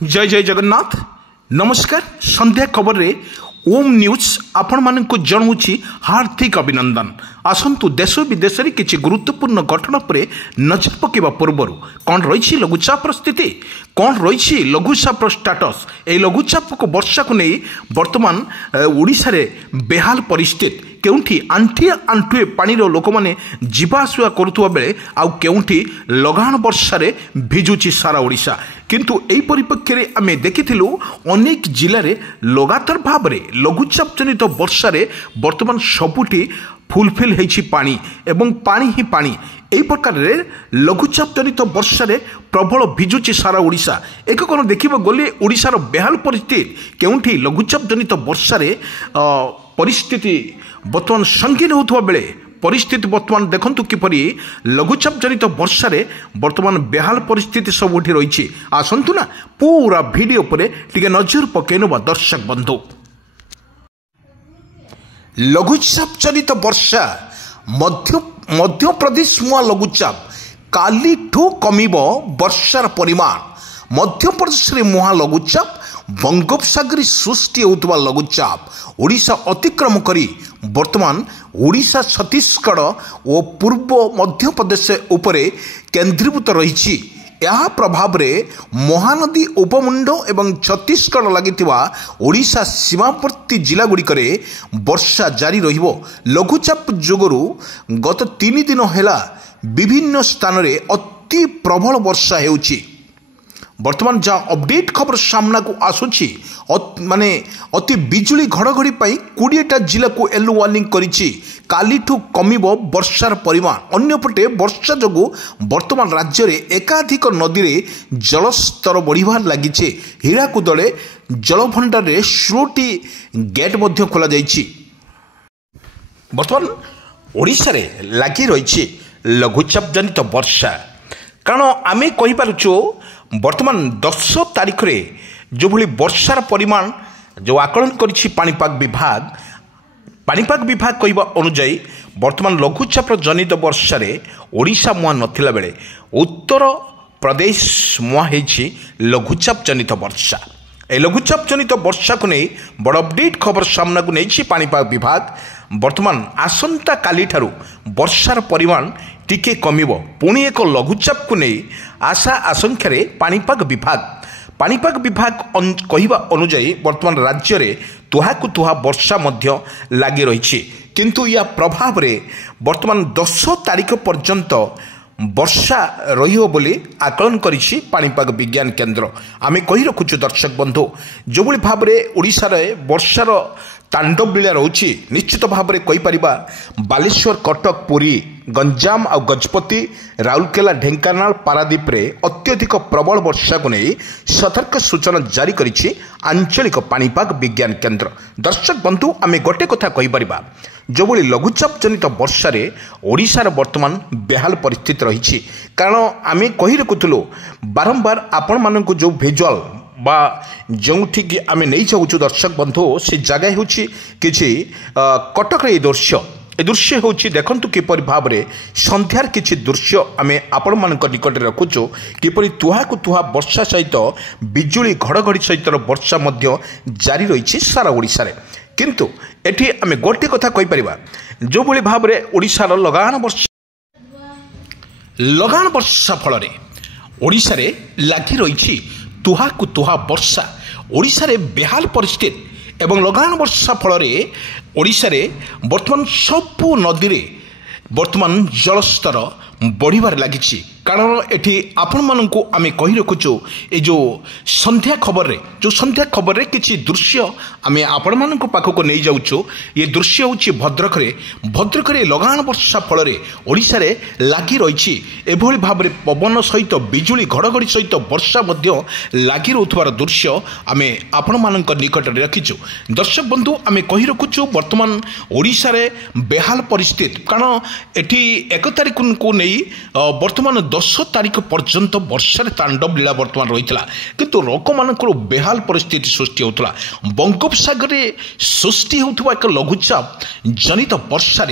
जय जय जगन्नाथ नमस्कार। संध्या खबर रे ओम न्यूज आपण मानक जनाऊँगी हार्दिक अभिनंदन। आसतु देश विदेश में किसी गुरुत्वपूर्ण घटना पर नजर पकेवा पूर्व कौन रही लघुचाप स्थिति, कौन रही लघुचाप स्टाटस, ए लघुचाप को वर्षा को नहीं वर्तमान ओडिशा रे बेहाल परिस्थिति केउठी आंठिए आंठुए पानी लोक मैंने जीवाआसवा करुवा बेले आउ केउठी लगाण वर्षा रे भिजुची सारा ओडिशा। किंतु एई परिप्रेक्षी रे आमे देखिथिलु अनेक जिले में लगातार भाव में लघुचाप जनित वर्षा रे वर्तमान सबुठी फुलफिल होइछि पानी एवं पानी ही पानी। एई प्रकार रे लघुचाप जनित वर्षा रे प्रबल भिजुची सारा ओडिशा। एक कोन देखिबो गले ओडिशार बेहाल परिस्थिति केउठी लघुचाप जनित वर्षा रे परिस्थिति वर्तमान संगीन होता बेले परिस्थिति वर्तमान देखंतु किपरि लघुचाप जनित वर्षा रे वर्तमान बेहाल परिस्थिति सबुठी रही। आसंतु ना पूरा वीडियो पर टिके नजर पकेनबा दर्शक बंधु। लघुचाप जनित वर्षा मध्य प्रदेश मुआ लघुचाप काली ठू कमिब वर्षार परिमाण। मध्य प्रदेश रे मुहा लघुचाप बंगोपसागर सृष्टि होता लघुचाप ओडिशा अतिक्रम करी वर्तमान ओडिशा छत्तीसगढ़ और पूर्व मध्य प्रदेश उपरे केंद्रीभूत रही। यह प्रभाव रे महानदी उपमुंड एवं छत्तीसगढ़ लगी ओडिशा सीमावर्ती जिला गुड़िक वर्षा जारी रहिबो। लघुचाप जोगरु गत 3 दिन है विभिन्न स्थान रे अति प्रबल वर्षा हेउची। वर्तमान जहाँ अपडेट खबर सामना को आसुची माने अति बिजुली घड़घड़ी 20टा जिला को येलो वार्निंग करिछि। कालीठू कमिब वर्षार परिमाण। अन्यपटे वर्षा जोगु वर्तमान राज्य रे एकाधिक नदी रे जलस्तर बढ़िबार लागिছে। हीराकुदले जलभंडार रे 16टी गेट मध्य खोला जाइछि। वर्तमान ओडिशा रे लागि रहिछि लघुचाप जनित वर्षा। कारण आमे कहि पारुछु वर्तमान 10 तारीख रे जो भली वर्षार परिमाण जो आकलन करिछि पाणीपाग विभाग कहवा अनुजाई वर्तमान लघुचाप जनित वर्षा रे ओडिशा मुआ नथिला बेले उत्तर प्रदेश मुआ हेछि लघुचाप जनित वर्षा। ए लघुचाप जनित वर्षा को नहीं बड़ अपडेट खबर सामना को नहीं पाणीपाग विभाग वर्तमान आसंता काली ठारू वर्षार परिमाण टिके कमिबो। पुणी एक लघुचाप को नहीं आशा आशंका पाणीपाग विभाग कहवा अनुजाई वर्तमान राज्य रे तुहाकु तुहा वर्षा मध्य लगी रही। किंतु या प्रभाव रे वर्तमान 10 तारीख पर्यंत वर्षा रहियो बोली आकलन करिछि पाणीपाग विज्ञान केन्द्र। आमे कहि रखुछु दर्शक बंधु जो भली भाव रे ओडिशा रे वर्षार तांडव लीला रहुछि। निश्चित भाव में कहीपर बालेश्वर, कटक, पुरी, गंजाम और गजपति, राउरकेला, ढेंकानाल, पारादीप रे अत्यधिक प्रबल वर्षा को नहीं सतर्क सूचना जारी करिछि आंचलिक पाणीपाग विज्ञान केन्द्र। दर्शक बंधु आमे गोटे कथा कहीपर जो भली लघुचाप जनित वर्षा रे ओडिशार वर्तमान बेहाल परिस्थिति रही। कारण आमे कहि रखुथुलु बारंबार आपण मानकु जो विजुअल बा जोठी कि आमे नहीं जाऊँ दर्शक बंधु से जगह हूँ कि कटक रे दृश्य हूँ देखु किपर भाव में संध्यार किसी दृश्य आमे आपण मानक निकट रखुचु किपर तुहा को तुहा वर्षा सहित बिजुली घड़घड़ी सहित वर्षा मध्य जारी रही सारा ओडिशा रे। किंतु एठी आमे गोटे कथा कहि परिबा जो भली भाव में ओडिशार लगाण वर्षा फल रे ओडिशा रे लागि रही तुहाकु तुहा वर्षा। ओडिशा रे बेहाल परिस्थिति एवं लगाण वर्षा फल ओडिशा रे वर्तमान सबु नदी रे वर्तमान जलस्तर बढ़िबार लागिछि। कारण एठी आपण मानकु आमे कहि रखुछु ए जो संध्या खबर रे किछि दृश्य आमे आपण मानकु पाखको नै जाउछु। ये दृश्य होछि भद्रक रे लगाण वर्षा फल ओडिशा रे लागि रहिछि। एभली भाव रे पवन सहित बिजुली घड़घड़ी सहित वर्षा मध्य लागि रहउथवार दृश्य आमे आपण मानक निकट रे रखिछु। दर्शक बंधु आमे कहि रखुछु वर्तमान ओडिशा रे बेहाल परिस्थिति। कारण एठी 1 तारिख को नै वर्तमान 10 तारीख पर्यंत वर्षा तांडव लीला वर्तमान रही। किंतु लोक मानकर बेहाल परिस्थिति सृष्टि होता। बंगोपसागर सृष्टि होता एक लघुचाप जनित वर्षा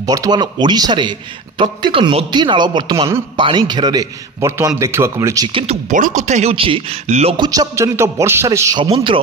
वर्तमान ओडिशा रे प्रत्येक नदी नाल बर्तमान पानी घेर बर्तमान देखा मिलूँ किंतु बड़ कथा होची लघुचाप जनित वर्षा रे समुद्र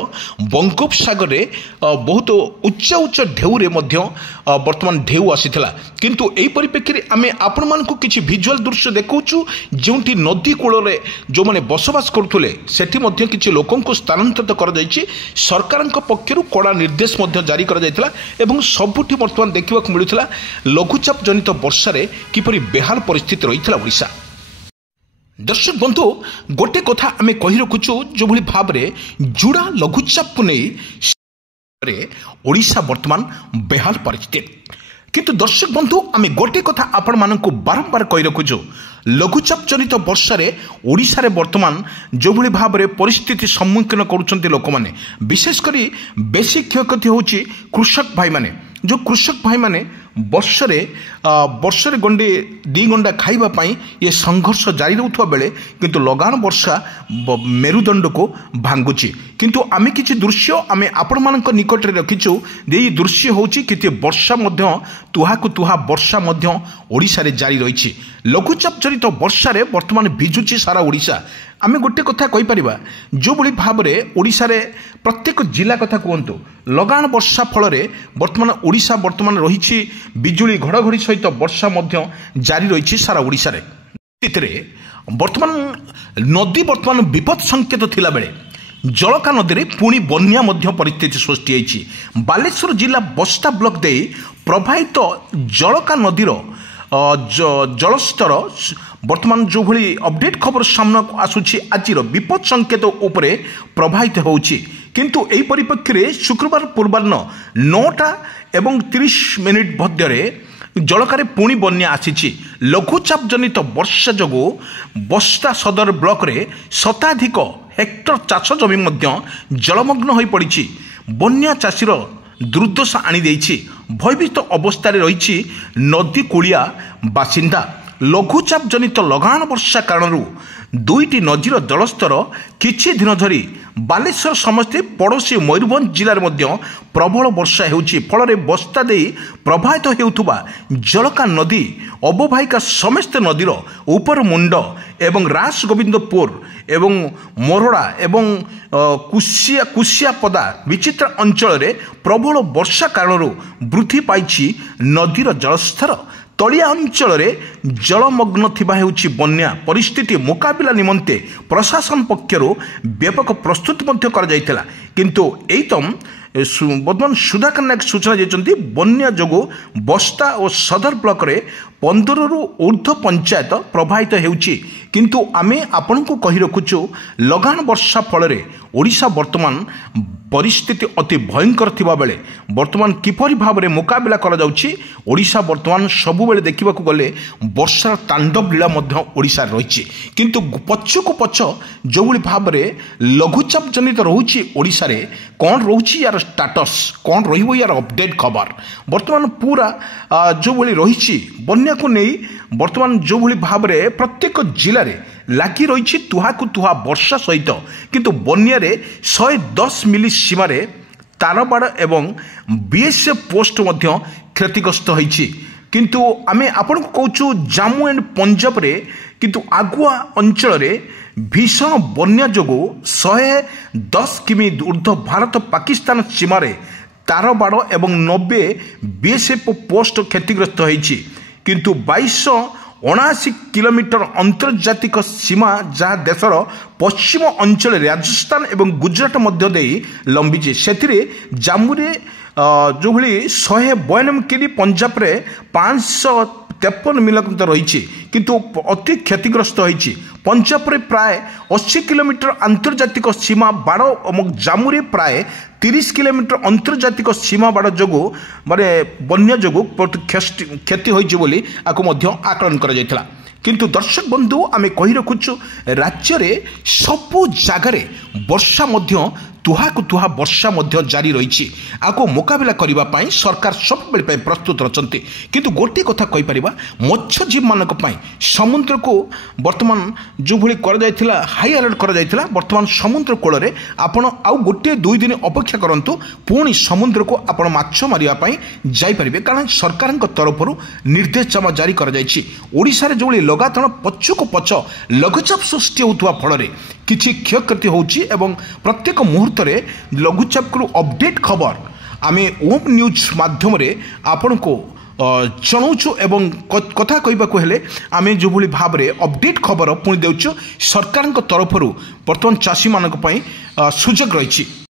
बंगोपसागर रे बहुत उच्च उच्च ढेउरे बर्तमान ढेउ आसीथिला किंतु एही परिप्रेक्षी रे आमे आपण मानकु किछि विजुअल दृश्य देखौछु जोंटी नदी कूल रे जो माने बसवास करथुले सेठी मध्ये किछि लोकंकु स्थानांतरित कर जायछि सरकारक पक्षरु कड़ा निर्देश मध्ये जारी कर जायतिला एवं सबुठी बर्तमान देखिबा मिलुथिला लघुचाप जनित वर्षा रे किपरि बेहाल परिस्थिति रहिथिला ओडिशा। दर्शक बंधु गोटे कथा आमे कहि रखुछु जो भली भाव रे जुड़ा लघुचाप नै ओडिशा वर्तमान बेहाल परिस्थिति किंतु दर्शक बंधु आमे गोटे कथा आपण मानकु बारंबार कहि रखुछु लघुचाप जनित वर्षा रे ओडिशा रे वर्तमान जो भली भाव रे परिस्थिति सम्मुखीन करूछन्ते लोक माने विशेष करी बेसी क्षयक्षति होची कृषक भाई माने जो कृषक भाई माने वर्ष रे गंडे दी गंडा खाइबा पाई ये संघर्ष जारी रहउथवा बेले किंतु लगान वर्षा मेरुदंड को भांगुची किंतु आमे किछि दृश्य आमे आपण मानक निकट रे रखिछु देई दृश्य होची किते वर्षा मध्य तुहाकु तुहा वर्षा मध्य ओडिशा रे जारी रहिछि लघुचाप जनित वर्षा रे वर्तमान भिजुची सारा ओडिशा आमे गोटे कथा कहि परिबा जो बली भाव रे ओडिशा रे प्रत्येक जिला कथा कहंतु लगान वर्षा फल रे वर्तमान ओडिशा वर्तमान रहिछि बिजुली घड़घड़ी सहित वर्षा मध्य जारी रहिछि सारा ओडिशा रे तितरे वर्तमान नदी वर्तमान विपद संकेत थिला बेले जलका नदी रे पुणी बन्या मध्य परिस्थिति सृष्टि होइछि बालेश्वर जिला बस्ता ब्लॉक दे प्रभावित जलका नदीर जलस्तर वर्तमान जो भली अपडेट खबर सामना आसुछि आज विपद संकेत उपरे प्रभावित होउछि किंतु एही परिप्रेक्षी रे शुक्रवार पूर्वाह्न 9टा एवं 30 मिनिट मध्य जलकार पुणी बन्या आसी लघुचाप जनित वर्षा जोगु बस्ता सदर ब्लॉक रे शताधिक हेक्टर चाष जमी जलमग्न हो पड़ी बन्या चाषीर दुर्दशा आनी भयभीत अवस्था रही नदी कूलिया बासिंदा लघुचाप जनित लगान वर्षा कारण दुईटी नदीर जलस्तर किछि दिन धरी बालेश्वर समस्ते पड़ोशी मयूरभंज जिले में प्रबल वर्षा होउछि फल बस्ता दे प्रभावित हेउथुबा जलका नदी अववाहिका समस्त नदीर उपर मुंड एवं रास गोविंदपुर एवं मोरड़ा एवं कुशियापदा विचित्र अंचल रे प्रबल वर्षा कारण वृद्धि पाई नदीर जलस्तर तलिया अंचल रे जलमग्न थिबा हेउछि बन्या परिस्थिति मुकाबिला निमंते प्रशासन पक्षरु व्यापक प्रस्तुति मध्य कर जाइतला किंतु एतम वर्तमान सुधाकर नायक सूचना देइछन्ति बन्या जोगु बस्ता और सदर ब्लॉक रे 15 रु ऊर्ध्व पंचायत प्रभावित हेउछि किंतु आमे आपनकु कहि रखुछु लगान वर्षा फल रे ओडिशा वर्तमान परिस्थिति अति भयंकर थिबा बेले वर्तमान किपरि भाव रे मुकाबिला करा जाउछि ओडिशा वर्तमान सबु बेले देखिबा को गले वर्षा तांडव लीला मध्य ओडिशा रहिछि किंतु पछकु पछ जो भली भाव रे लघुचाप जनित रहुछि ओडिशा रे कोन रहुछि यार स्टेटस कोन रहिबो यार अपडेट खबर वर्तमान पूरा जो भली रहिछि बन्या को नै वर्तमान जो भली भाव रे प्रत्येक जिल्ला रे लागी रही तुहाकु तुहा वर्षा सहित किंतु बन्या रे 110 मिली सीमा रे तारबाड़ एवं बीएसएफ पोस्ट मध्य क्षतिग्रस्त होइछि किंतु आमे आपन को कहूछु जम्मू एंड पंजाब रे किंतु आगुआ अंचल रे भीषण बन्या जोगु 110 किमी ऊर्ध्व भारत पाकिस्तान सीमा रे तारबाड़ एवं 90 बीएसएफ पोस्ट क्षतिग्रस्त होइछि किंतु 2279 किलोमीटर अंतर्जातिक सीमा जहाँ देशर पश्चिम अंचल राजस्थान एवं गुजरात मध्य दे लंबी से जम्मू रे जो भली 192 किमी पंजाब रे 553 मिलीमीटर रही किंतु अति क्षतिग्रस्त होइछि पंजाब रे प्राय 80 किलोमीटर अंतर्जातिक सीमा बाड़ और जम्मू रे प्राय 30 किलोमीटर अंतर्जातिक सीमा बाड़ जोगु माने बन्या जोगु क्षति होइछि बोली आको मध्य आकलन करा जायतिला किंतु दर्शक बंधु आमे कहि रखुछु राज्य रे सबु जगह रे वर्षा मध्य तुहाकु तुहा वर्षा मध्य जारी रही आपको मुकाबला करने सरकार सब बेले प्रस्तुत रचंती किंतु गोटे कथा कहि परिबा मत्स्यजीवी मानक पई समुद्र को वर्तमान जो भली कर जायथिला हाई अलर्ट कर जायथिला वर्तमान समुद्र कोल रे आपण आउ गोटे 2 दिन अपेक्षा करंतु पुणी समुद्र को आपण माछ मारिया पई जाई परिबे कारण सरकार तरफ निर्देशनामा जारी कर जायछि ओडिसा रे जोली लगातार पछको पछ लघुचाप सृष्टि होतुवा फल रे किछि क्षयक्षति होछि एवं प्रत्येक मुहूर्त रे लघुचाप को अपडेट खबर आमे ओम न्यूज माध्यम रे आपण को जनाऊँ एवं कथा कहवाक हेले आमे जो भली भाव रे अपडेट खबर पुणी देउछु सरकार तरफ वर्तमान चाषी मानक पई सुजोग रही।